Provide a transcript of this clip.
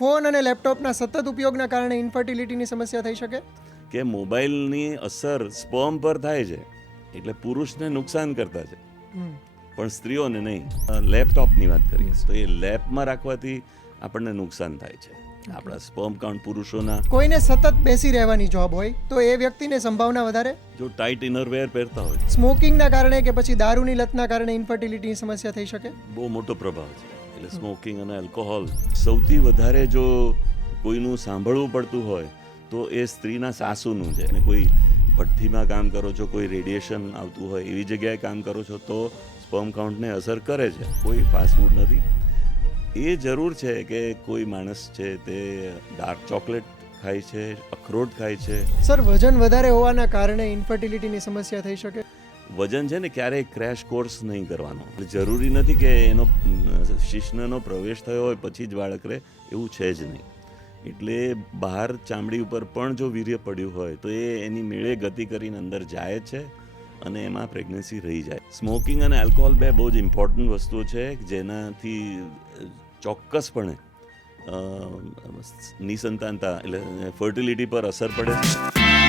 Phone અને લેપટોપના સતત ઉપયોગના કારણે ઇન્ફર્ટિલિટીની સમસ્યા થઈ શકે? કે મોબાઈલની અસર સ્પર્મ પર થાય છે એટલે પુરુષને નુકસાન કરતા છે પણ સ્ત્રીઓને નહીં. લેપટોપની વાત કરીએ તો એ લેપમાં રાખવાથી આપણને નુકસાન થાય છે. આપણા સ્પર્મ કાઉન્ટ પુરુષોના કોઈને સતત બેસી રહેવાની જોબ હોય તો એ વ્યક્તિને સંભાવના વધારે? જો ટાઈટ ઇનરવેર પહેરતા હોય સ્મોકિંગના કારણે કે પછી દારૂની લતના કારણે ઇન્ફર્ટિલિટીની સમસ્યા થઈ શકે? બહુ મોટો પ્રભાવ છે. એટલે સ્મોકિંગ અને આલ્કોહોલ સૌથી વધારે જો કોઈનું સાંભળવું પડતું હોય તો એ સ્ત્રીના સાસુનું છે. અને કોઈ ભઠ્ઠીમાં કામ કરો છો, કોઈ રેડિયેશન આવતું હોય એવી જગ્યાએ કામ કરો છો તો સ્પર્મ કાઉન્ટને અસર કરે છે. કોઈ ફાસ્ટ ફૂડ નથી. એ જરૂર છે કે કોઈ માણસ છે તે ડાર્ક ચોકલેટ ખાય છે, અખરોટ ખાય છે. સર, વજન વધારે હોવાના કારણે ઇન્ફર્ટિલિટીની સમસ્યા થઈ શકે? વજન છે ને ક્યારેય ક્રેશ કોર્સ નહીં કરવાનો. એટલે જરૂરી નથી કે એનો શિશ્નનો પ્રવેશ થયો હોય પછી જ બાળક રહે, એવું છે જ નહીં. એટલે બહાર ચામડી ઉપર પણ જો વીર્ય પડ્યું હોય તો એ એની મેળે ગતિ કરીને અંદર જાય છે અને એમાં પ્રેગ્નન્સી રહી જાય. સ્મોકિંગ અને આલ્કોહોલ બે બહુ જ ઇમ્પોર્ટન્ટ વસ્તુઓ છે જેનાથી ચોક્કસપણે નિસંતાનતા એટલે ફર્ટિલિટી પર અસર પડે છે.